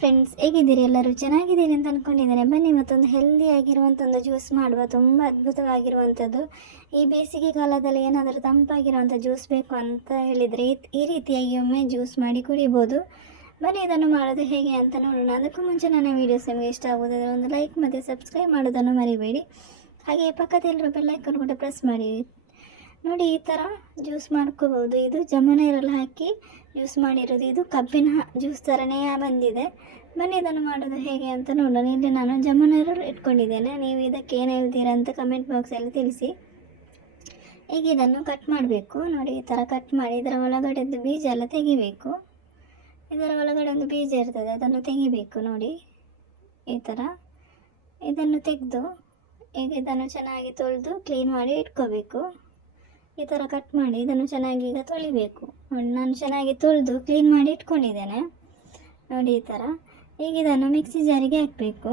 Friends ಹೇಗಿದ್ದೀರಿ? ಎಲ್ಲರೂ ಚೆನ್ನಾಗಿದ್ದೀರಿ ಅಂತ ಅಂದ್ಕೊಂಡಿದ್ದಾರೆ ಬನ್ನಿ, ಮತ್ತೊಂದು ಹೆಲ್ದಿ ಆಗಿರುವಂಥ ಒಂದು ಜ್ಯೂಸ್ ಮಾಡುವ. ತುಂಬ ಅದ್ಭುತವಾಗಿರುವಂಥದ್ದು ಈ ಬೇಸಿಗೆ ಕಾಲದಲ್ಲಿ ಏನಾದರೂ ತಂಪಾಗಿರುವಂಥ ಜ್ಯೂಸ್ ಬೇಕು ಅಂತ ಹೇಳಿದರೆ ಈ- ರೀತಿಯಾಗಿ ಒಮ್ಮೆ ಜ್ಯೂಸ್ ಮಾಡಿ ಕುಡಿಬೋದು. ಬನ್ನಿ, ಇದನ್ನು ಮಾಡೋದು ಹೇಗೆ ಅಂತ ನೋಡೋಣ. ಅದಕ್ಕೂ ಮುಂಚೆ ನನ್ನ ವೀಡಿಯೋಸ್ ನಿಮಗೆ ಇಷ್ಟ ಆಗೋದಾದರೆ ಒಂದು ಲೈಕ್ ಮತ್ತು ಸಬ್ಸ್ಕ್ರೈಬ್ ಮಾಡೋದನ್ನು ಮರಿಬೇಡಿ. ಹಾಗೆ ಪಕ್ಕದಲ್ಲಿರೋ ಬೆಲ್ಲೈಕನ್ ಕೂಡ ಪ್ರೆಸ್ ಮಾಡಿ. ನೋಡಿ, ಈ ಥರ ಜ್ಯೂಸ್ ಮಾಡ್ಕೋಬೋದು ಇದು ಜಮನೆರಲ್ಲಿ ಹಾಕಿ ಜ್ಯೂಸ್ ಮಾಡಿರೋದು. ಇದು ಕಬ್ಬಿನ ಜ್ಯೂಸ್ ಥರನೇ ಬಂದಿದೆ. ಬನ್ನಿ, ಇದನ್ನು ಮಾಡೋದು ಹೇಗೆ ಅಂತ ನೋಡೋಣ. ಇಲ್ಲಿ ನಾನು ಜಮನೆರಲ್ಲಿ ಇಟ್ಕೊಂಡಿದ್ದೇನೆ. ನೀವು ಇದಕ್ಕೆ ಏನು ಹೇಳ್ತೀರಾ ಅಂತ ಕಮೆಂಟ್ ಬಾಕ್ಸಲ್ಲಿ ತಿಳಿಸಿ. ಈಗ ಇದನ್ನು ಕಟ್ ಮಾಡಬೇಕು. ನೋಡಿ, ಈ ಥರ ಕಟ್ ಮಾಡಿ ಇದರ ಒಳಗಡೆದು ಬೀಜ ಎಲ್ಲ ತೆಗಿಬೇಕು. ಇದರ ಒಳಗಡೆ ಒಂದು ಬೀಜ ಇರ್ತದೆ, ಅದನ್ನು ತೆಗಿಬೇಕು. ನೋಡಿ, ಈ ಥರ ಇದನ್ನು ತೆಗೆದು ಈಗ ಇದನ್ನು ಚೆನ್ನಾಗಿ ತೊಳೆದು ಕ್ಲೀನ್ ಮಾಡಿ ಇಟ್ಕೋಬೇಕು. ಈ ಥರ ಕಟ್ ಮಾಡಿ ಇದನ್ನು ಚೆನ್ನಾಗಿ ಈಗ ತೊಳಿಬೇಕು. ನಾನು ಚೆನ್ನಾಗಿ ತೊಳೆದು ಕ್ಲೀನ್ ಮಾಡಿ ಇಟ್ಕೊಂಡಿದ್ದೇನೆ. ನೋಡಿ ಈ ಥರ ಈಗ ಇದನ್ನು ಮಿಕ್ಸಿ ಜಾರಿಗೆ ಹಾಕಬೇಕು.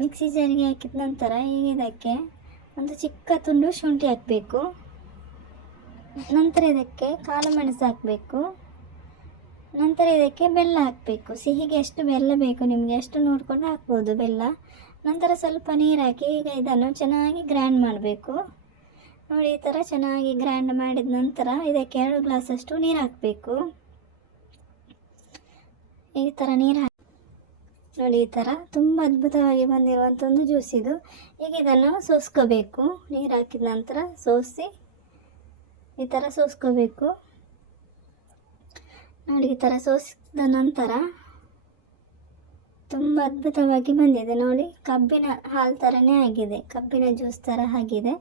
ಮಿಕ್ಸಿ ಜಾರಿಗೆ ಹಾಕಿದ ನಂತರ ಈಗ ಇದಕ್ಕೆ ಒಂದು ಚಿಕ್ಕ ತುಂಡು ಶುಂಠಿ ಹಾಕಬೇಕು. ನಂತರ ಇದಕ್ಕೆ ಕಾಳು ಮೆಣಸು ಹಾಕಬೇಕು. ನಂತರ ಇದಕ್ಕೆ ಬೆಲ್ಲ ಹಾಕಬೇಕು. ಸಿಹಿಗೆ ಎಷ್ಟು ಬೆಲ್ಲ ಬೇಕು ನಿಮಗೆ ಎಷ್ಟು ನೋಡಿಕೊಂಡು ಹಾಕ್ಬೋದು ಬೆಲ್ಲ. ನಂತರ ಸ್ವಲ್ಪ ನೀರು ಹಾಕಿ ಈಗ ಇದನ್ನು ಚೆನ್ನಾಗಿ ಗ್ರೈಂಡ್ ಮಾಡಬೇಕು. ನೋಡಿ, ಈ ಥರ ಚೆನ್ನಾಗಿ ಗ್ರ್ಯಾಂಡ್ ಮಾಡಿದ ನಂತರ ಇದಕ್ಕೆ ಎರಡು ಗ್ಲಾಸಷ್ಟು ನೀರು ಹಾಕಬೇಕು. ಈ ಥರ ನೀರು ಹಾಕಿ ನೋಡಿ, ಈ ಥರ ತುಂಬ ಅದ್ಭುತವಾಗಿ ಬಂದಿರುವಂಥ ಒಂದು ಜ್ಯೂಸ್ ಇದು. ಈಗ ಇದನ್ನು ಸೋಸ್ಕೋಬೇಕು. ನೀರು ಹಾಕಿದ ನಂತರ ಸೋಸಿ ಈ ಥರ ಸೋಸ್ಕೋಬೇಕು. ನೋಡಿ, ಈ ಥರ ಸೋಸಿದ ನಂತರ ತುಂಬ ಅದ್ಭುತವಾಗಿ ಬಂದಿದೆ. ನೋಡಿ, ಕಬ್ಬಿನ ಹಾಲು ಥರನೇ ಆಗಿದೆ. ಕಬ್ಬಿನ ಜ್ಯೂಸ್ ಥರ ಆಗಿದೆ.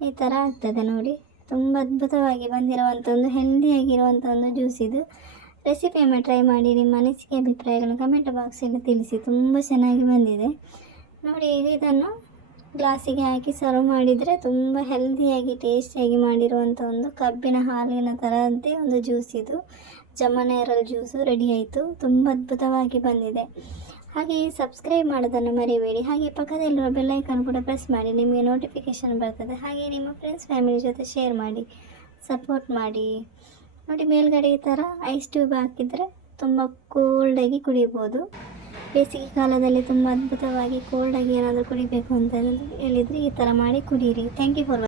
ಈ ಥರ ಆಗ್ತದೆ ನೋಡಿ. ತುಂಬ ಅದ್ಭುತವಾಗಿ ಬಂದಿರುವಂಥ ಒಂದು ಹೆಲ್ದಿಯಾಗಿರುವಂಥ ಒಂದು ಜ್ಯೂಸ್ ಇದು. ರೆಸಿಪಿಯನ್ನು ಟ್ರೈ ಮಾಡಿ ನಿಮ್ಮ ಅನಿಸಿಕೆ, ಅಭಿಪ್ರಾಯಗಳನ್ನು ಕಮೆಂಟ್ ಬಾಕ್ಸಲ್ಲಿ ತಿಳಿಸಿ. ತುಂಬ ಚೆನ್ನಾಗಿ ಬಂದಿದೆ. ನೋಡಿ ಇದನ್ನು ಗ್ಲಾಸಿಗೆ ಹಾಕಿ ಸರ್ವ್ ಮಾಡಿದರೆ ತುಂಬ ಹೆಲ್ದಿಯಾಗಿ ಟೇಸ್ಟಿಯಾಗಿ ಮಾಡಿರುವಂಥ ಒಂದು ಕಬ್ಬಿನ ಹಾಲಿನ ಥರದ್ದೇ ಒಂದು ಜ್ಯೂಸ್ ಇದು. ಜಮನೇರಲ್ ಜ್ಯೂಸು ರೆಡಿ ಆಯಿತು. ತುಂಬ ಅದ್ಭುತವಾಗಿ ಬಂದಿದೆ. ಹಾಗೆ ಸಬ್ಸ್ಕ್ರೈಬ್ ಮಾಡೋದನ್ನು ಮರಿಬೇಡಿ. ಹಾಗೆ ಪಕ್ಕದಲ್ಲಿರೋ ಬೆಲ್ಲೈಕನ್ ಕೂಡ ಪ್ರೆಸ್ ಮಾಡಿ. ನಿಮಗೆ ನೋಟಿಫಿಕೇಷನ್ ಬರ್ತದೆ. ಹಾಗೆ ನಿಮ್ಮ ಫ್ರೆಂಡ್ಸ್ ಫ್ಯಾಮಿಲಿ ಜೊತೆ ಶೇರ್ ಮಾಡಿ ಸಪೋರ್ಟ್ ಮಾಡಿ. ನೋಡಿ, ಮೇಲ್ಗಡೆ ಈ ಥರ ಐಸ್ ಟ್ಯೂಬ್ ಹಾಕಿದರೆ ತುಂಬ ಕೋಲ್ಡಾಗಿ ಕುಡಿಬೋದು. ಬೇಸಿಗೆ ಕಾಲದಲ್ಲಿ ತುಂಬ ಅದ್ಭುತವಾಗಿ ಕೋಲ್ಡಾಗಿ ಏನಾದರೂ ಕುಡಿಬೇಕು ಅಂತ ಹೇಳಿದರೆ ಈ ಥರ ಮಾಡಿ ಕುಡೀರಿ. Thank you for